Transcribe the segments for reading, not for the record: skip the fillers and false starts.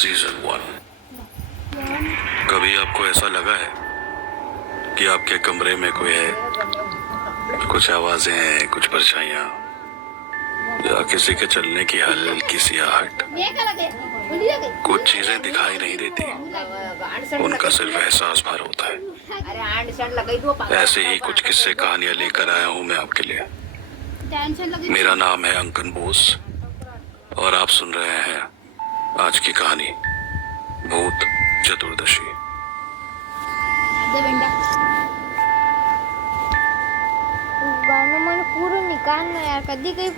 Season 1। कभी आपको ऐसा लगा है कि आपके कमरे में कोई है, कुछ आवाजें हैं, कुछ परछाइयां, या किसी के चलने की हल्की सी आहट? कुछ चीजें दिखाई नहीं देती, उनका सिर्फ एहसास भर होता है। ऐसे ही कुछ किस्से कहानियां लेकर आया हूं मैं आपके लिए। मेरा नाम है अंकन बोस और आप सुन रहे हैं आज की कहानी भूत चतुर्दशी।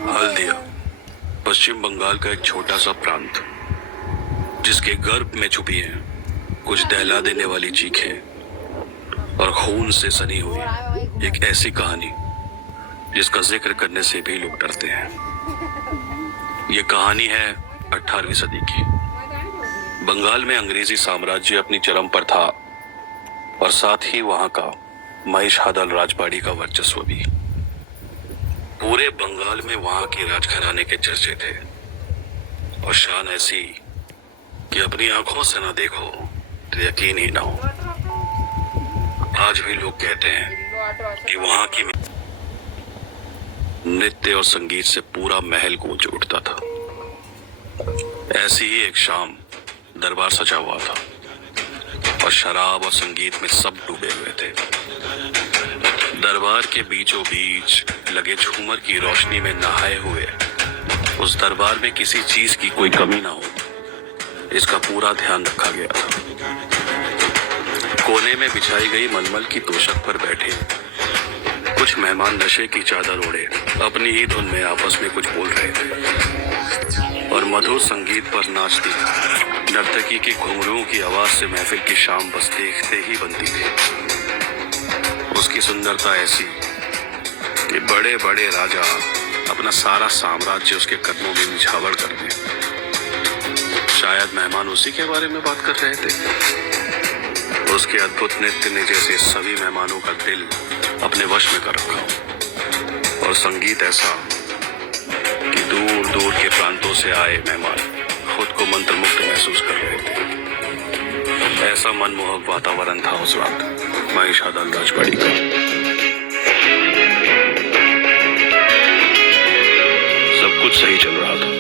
हल्दिया पश्चिम बंगाल का एक छोटा सा प्रांत, जिसके गर्भ में छुपी हैं कुछ दहला देने वाली चीखें और खून से सनी हुई एक ऐसी कहानी जिसका जिक्र करने से भी लोग डरते हैं। ये कहानी है 18वीं सदी की। बंगाल में अंग्रेजी साम्राज्य अपनी चरम पर था और साथ ही वहां का महिषादल राजबाड़ी का वर्चस्व भी। पूरे बंगाल में वहां के राजघराने के चर्चे थे और शान ऐसी कि अपनी आंखों से ना देखो तो यकीन ही ना हो। आज भी लोग कहते हैं कि वहां की नृत्य और संगीत से पूरा महल गूंज उठता था। ऐसी ही एक शाम दरबार सजा हुआ था और शराब और संगीत में सब डूबे हुए थे। दरबार के बीचों बीच लगे झूमर की रोशनी में नहाए हुए उस दरबार में किसी चीज की कोई कमी ना हो, इसका पूरा ध्यान रखा गया था। कोने में बिछाई गई मलमल की तोशक पर बैठे कुछ मेहमान नशे की चादर ओढ़े अपनी ही धुन में आपस में कुछ बोल रहे थे और मधुर संगीत पर नाचती नर्तकी की घुंघरुओं की आवाज से महफिल की शाम बस देखते ही बनती थी। उसकी सुंदरता ऐसी कि बड़े बड़े राजा अपना सारा साम्राज्य उसके कदमों में निछावर कर दें। शायद मेहमान उसी के बारे में बात कर रहे थे। उसके अद्भुत नृत्य ने जैसे सभी मेहमानों का दिल अपने वश में कर रखा और संगीत ऐसा कि दूर दूर के प्रांतों से आए मेहमान खुद को मंत्रमुग्ध महसूस कर रहे थे। ऐसा मनमोहक वातावरण था उस रात महिषादल राजबाड़ी का। सब कुछ सही चल रहा था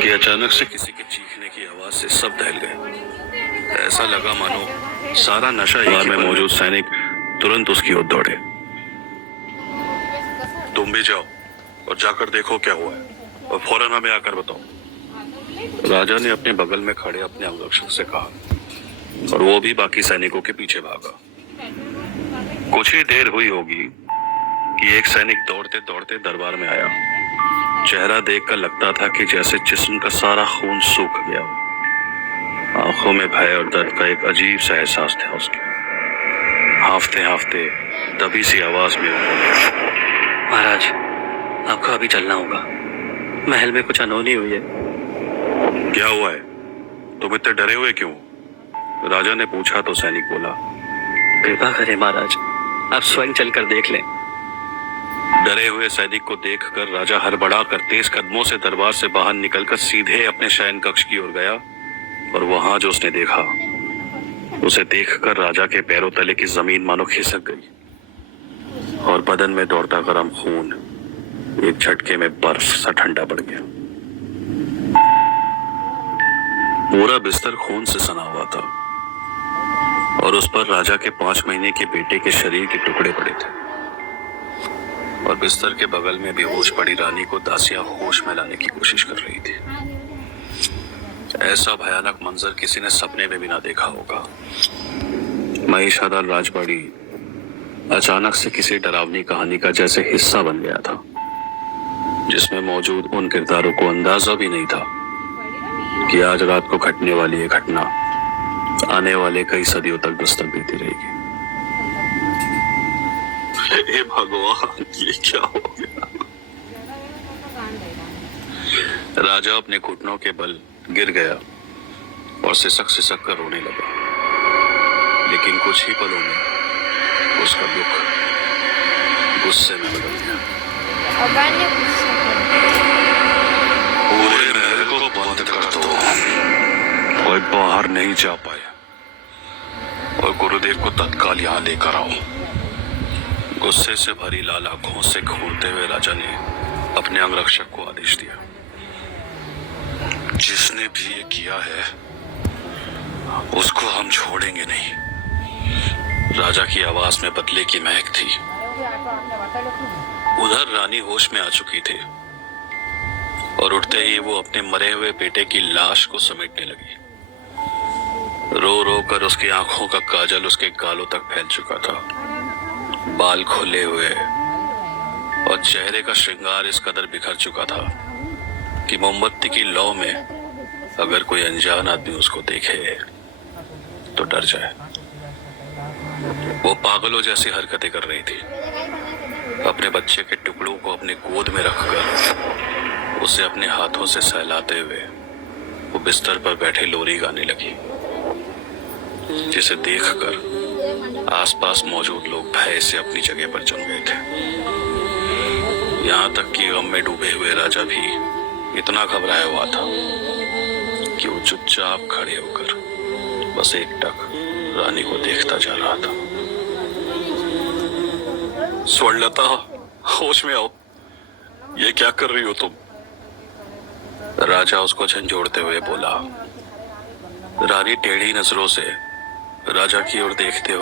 कि अचानक से किसी के चीखने की आवाज से सब दहल गए। ऐसा लगा मानो सारा नशा एक में मौजूद सैनिक तुरंत उसकी ओर दौड़े। तुम भी जाओ और जाकर देखो क्या हुआ है और फौरन हमें आकर बताओ, राजा ने अपने बगल में खड़े अपने अंगरक्षक से कहा और वो भी बाकी सैनिकों के पीछे भागा। कुछ ही देर हुई होगी कि एक सैनिक दौड़ते दौड़ते दरबार में आया। चेहरा देखकर लगता था कि जैसे जिस्म का सारा खून सूख गया। आंखों में भय और दर्द का एक अजीब सा एहसास था उसके। हांफते हांफते दबी सी आवाज में महाराज, आपको अभी चलना होगा, महल में कुछ अनहोनी हुई है। क्या हुआ है? तुम इतने डरे हुए क्यों? राजा ने पूछा तो सैनिक बोला, कृपा करें महाराज, आप स्वयं चलकर देख लें। डरे हुए सैनिक को देखकर राजा हड़बड़ा कर तेज कदमों से दरबार से बाहर निकलकर सीधे अपने शयन कक्ष की ओर गया और वहां जो उसने देखा उसे देखकर राजा के पैरों तले की जमीन मानो खिसक गई और बदन में दौड़ता गर्म खून एक झटके में बर्फ सा ठंडा पड़ गया। पूरा बिस्तर खून से सना हुआ था और उस पर राजा के 5 महीने के बेटे के शरीर के टुकड़े पड़े थे और बिस्तर के बगल में बेहोश पड़ी रानी को दासियां होश में लाने की कोशिश कर रही थी। ऐसा भयानक मंजर किसी ने सपने में भी ना देखा होगा। महिषादल राजबाड़ी अचानक से किसी डरावनी कहानी का जैसे हिस्सा बन गया था, जिसमें मौजूद उन किरदारों को अंदाजा भी नहीं था कि आज रात को घटने वाली ये घटना आने वाले कई सदियों तक दस्तक देती रहेगी। हे भगवान, ये क्या हो गया? राजा अपने घुटनों के बल गिर गया और सिसक सिसक कर रोने लगा। लेकिन कुछ ही पलों में उसका दुख गुस्से में बदल गया। पूरे महल को बंद कर दो, कोई बाहर नहीं जा पाए और गुरुदेव को तत्काल यहाँ लेकर आओ। गुस्से से भरी लाल आंखों से घूरते हुए राजा ने अपने अंगरक्षक को आदेश दिया, जिसने भी ये किया है उसको हम छोड़ेंगे नहीं। राजा की आवाज में बदले की महक थी। उधर रानी होश में आ चुकी थी और उठते ही वो अपने मरे हुए बेटे की लाश को समेटने लगी। रो रो कर उसकी आंखों का काजल उसके गालों तक फैल चुका था। बाल खुले हुए और चेहरे का श्रृंगार इस कदर बिखर चुका था कि मोमबत्ती की लौ में अगर कोई अनजान आदमी उसको देखे तो डर जाए। वो पागलों जैसी हरकतें कर रही थी। अपने बच्चे के टुकड़ों को अपने गोद में रखकर उसे अपने हाथों से सहलाते हुए वो बिस्तर पर बैठे लोरी गाने लगी, जिसे देखकर आसपास मौजूद लोग भय से अपनी जगह पर जम गए थे। यहाँ तक कि गम में डूबे हुए राजा भी इतना घबराया हुआ था कि वो चुपचाप खड़े होकर बस एकटक रानी को देखता जा रहा था। स्वर्णलता, होश में आओ, ये क्या कर रही हो तुम? राजा उसको झंझोड़ते हुए बोला। रानी टेढ़ी नजरों से राजा की ओर देखते हुए